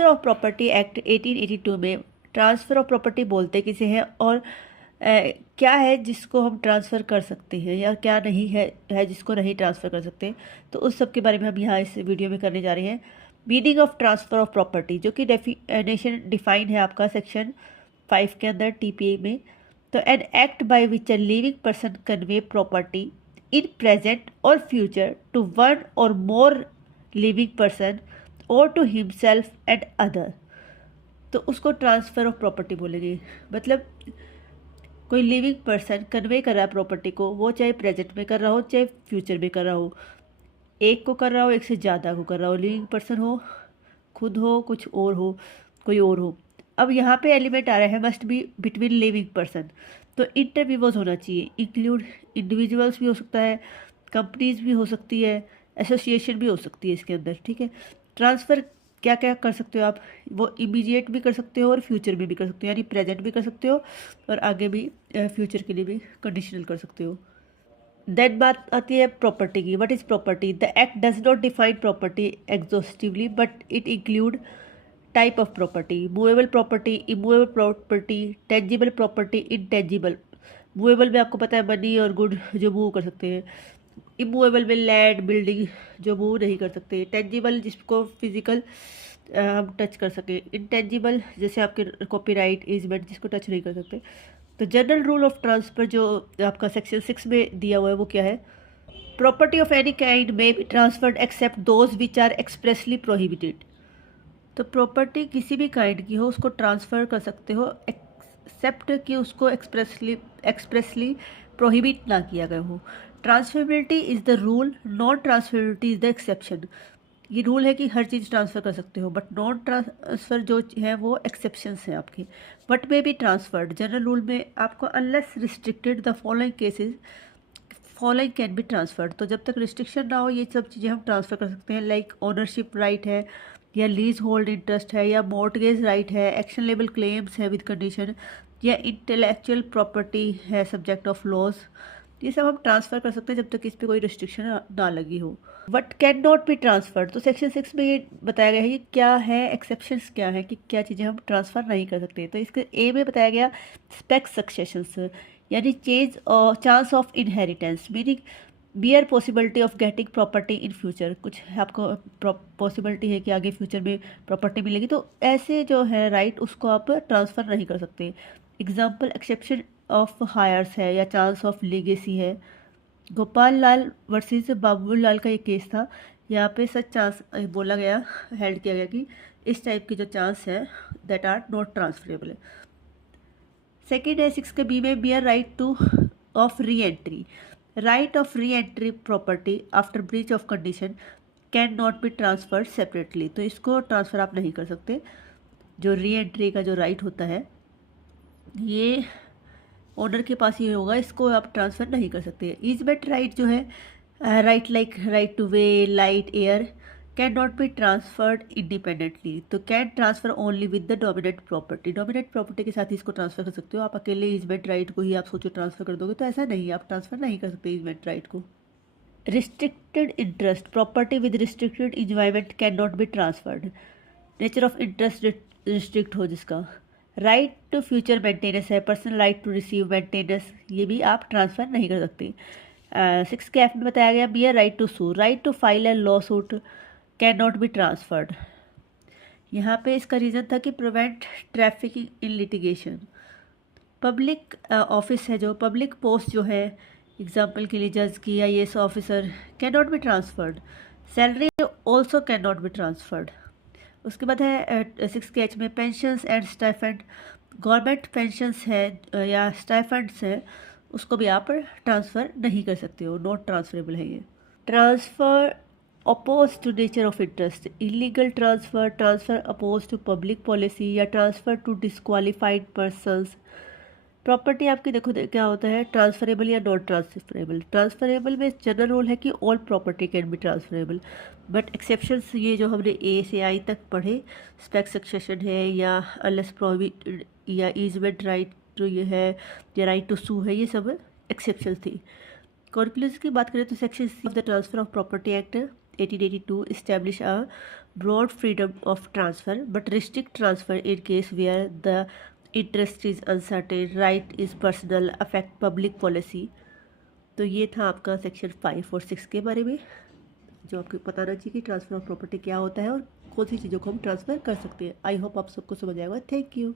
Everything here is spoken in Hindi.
ट्रांसफ़र ऑफ प्रॉपर्टी एक्ट 1882 में ट्रांसफ़र ऑफ प्रॉपर्टी बोलते किसे हैं और क्या है जिसको हम ट्रांसफ़र कर सकते हैं या क्या नहीं है जिसको नहीं ट्रांसफ़र कर सकते। तो उस सब के बारे में हम यहाँ इस वीडियो में करने जा रहे हैं। Meaning of transfer of property, जो कि डेफिनेशन डिफाइन है आपका सेक्शन 5 के अंदर TPA में। तो an act by which a living person convey property in present और फ्यूचर टू वन और मोर लिविंग पर्सन और टू हिमसेल्फ एंड अदर, तो उसको ट्रांसफ़र ऑफ प्रॉपर्टी बोलेंगे। मतलब कोई लिविंग पर्सन कन्वे कर रहा है प्रॉपर्टी को, वो चाहे प्रेजेंट में कर रहा हो चाहे फ्यूचर में कर रहा हो, एक को कर रहा हो एक से ज़्यादा को कर रहा हो, लिविंग पर्सन हो, खुद हो, कुछ और हो, कोई और हो। अब यहाँ पे एलिमेंट आ रहा है must be between living person, तो इंटरविवोज होना चाहिए। इंक्लूड इंडिविजुअल्स भी हो सकता है, कंपनीज भी हो सकती है, एसोसिएशन भी हो सकती है इसके अंदर, ठीक है। ट्रांसफ़र क्या क्या कर सकते हो आप, वो इमीडिएट भी कर सकते हो और फ्यूचर में भी कर सकते हो, यानी प्रेजेंट भी कर सकते हो और आगे भी फ्यूचर के लिए भी कंडीशनल कर सकते हो। देन बात आती है प्रॉपर्टी की। What is property? The act does not define property exhaustively but it include type of property, movable property, immovable property, tangible property, intangible. Movable में आपको पता है मनी और गुड जो मूव कर सकते हैं, इमूवेबल में लैंड बिल्डिंग जो मूव नहीं कर सकते, टेंजिबल जिसको फिजिकल हम टच कर सके, इनटेंजिबल जैसे आपके कॉपीराइट इजमेंट जिसको टच नहीं कर सकते। तो जनरल रूल ऑफ ट्रांसफ़र जो आपका सेक्शन 6 में दिया हुआ है वो क्या है? Property of any kind may be transferred except those which are expressly prohibited. तो प्रॉपर्टी किसी भी काइंड की हो उसको ट्रांसफ़र कर सकते हो एक्सेप्ट कि उसको एक्सप्रेसली प्रोहिबिट ना किया गया हो। Transferability is the rule, non transferability is the exception. ये रूल है कि हर चीज़ ट्रांसफ़र कर सकते हो, बट नॉन ट्रांसफ़र जो है वो एक्सेप्शंस हैं आपके। But may be transferred, general rule में आपको unless restricted the following cases following can be transferred. तो जब तक रिस्ट्रिक्शन ना हो ये सब चीज़ें हम ट्रांसफ़र कर सकते हैं, लाइक ओनरशिप राइट है या लीज होल्ड इंटरेस्ट है या मॉर्टगेज राइट है, एक्शन लेबल क्लेम्स है विद कंडीशन, या इंटेलेक्चुअल प्रॉपर्टी है सब्जेक्ट ऑफ लॉज। ये सब हम ट्रांसफ़र कर सकते हैं जब तक इस पर कोई रिस्ट्रिक्शन ना लगी हो। What can not be transferred, तो सेक्शन 6 में ये बताया गया है कि क्या है, एक्सेप्शंस क्या है कि क्या चीज़ें हम ट्रांसफ़र नहीं कर सकते। तो इसके ए में बताया गया स्पेक सक्सेशंस, यानी चेंज और chance of inheritance, meaning bare possibility of getting property in future. कुछ आपको पॉसिबिलिटी है कि आगे फ्यूचर में प्रॉपर्टी मिलेगी, तो ऐसे जो है राइट उसको आप ट्रांसफ़र नहीं कर सकते। एग्जाम्पल एक्सेप्शन ऑफ हायर्स है या चांस ऑफ लीगेसी है। गोपाल लाल वर्सेस बाबू लाल का ये केस था, यहाँ पे सच चांस बोला गया, हेल्ड किया गया कि इस टाइप की जो चांस है that are not transferable. Second है 6 के बी में bare right to of re entry. Right of re entry property after breach of condition can not be transferred separately, तो इसको ट्रांसफ़र आप नहीं कर सकते। जो री एंट्री का जो राइट होता है ये ओनर के पास ही होगा, इसको आप ट्रांसफ़र नहीं कर सकते। ईजमेंट राइट जो है, right like right to way, light, air, can not be transferred independently, तो can transfer only with the dominant property. Dominant property के साथ ही इसको ट्रांसफ़र कर सकते हो। आप अकेले ईजमेंट राइट को ही आप सोचो ट्रांसफ़र कर दोगे, तो ऐसा नहीं, आप ट्रांसफ़र नहीं कर सकते ईजमेंट राइट को। Restricted interest, property with restricted enjoyment can not be transferred. Nature of interest restrict हो जिसका। राइट टू फ्यूचर मेंटेनेंस है, personal right to receive maintenance, ये भी आप ट्रांसफ़र नहीं कर सकते। 6 के एफ में बताया गया bare right to sue, right to file a law suit can not be transferred. यहाँ पे इसका रीज़न था कि prevent trafficking in litigation. Public office है जो पब्लिक पोस्ट जो है, एग्जाम्पल के लिए जज की या IAS officer, can not be transferred. Salary also can not be transferred. उसके बाद है 6 के एच में pensions and stipend. Government pensions है या स्टाइफंड्स है, उसको भी आप ट्रांसफ़र नहीं कर सकते हो, नॉट ट्रांसफरेबल है ये। Transfer oppose to nature of interest, illegal transfer, transfer oppose to public policy या transfer to disqualified persons. Property आपकी देखो क्या होता है, ट्रांसफरेबल या नॉन ट्रांसफरेबल। ट्रांसफरेबल में जनरल रूल है कि all property can be transferable, but exceptions ये जो हमने A से I तक पढ़े, स्पेक सक्सेशन है या अनलेस प्रोहिबिटेड या ईजमेंट राइट जो ये है या राइट टू सू है, ये सब एक्सेप्शंस थी। कंक्लूजन की बात करें तो section of the transfer of property act 1882 establish a broad freedom of transfer but restrict transfer in case where the interest is uncertain, right is personal, affect public policy. तो ये था आपका सेक्शन 5 और 6 के बारे में, जो आपको बताना चाहिए कि ट्रांसफ़र ऑफ प्रॉपर्टी क्या होता है और कौन सी चीज़ों को हम ट्रांसफ़र कर सकते हैं। आई होप आप सबको समझ आएगा। Thank you.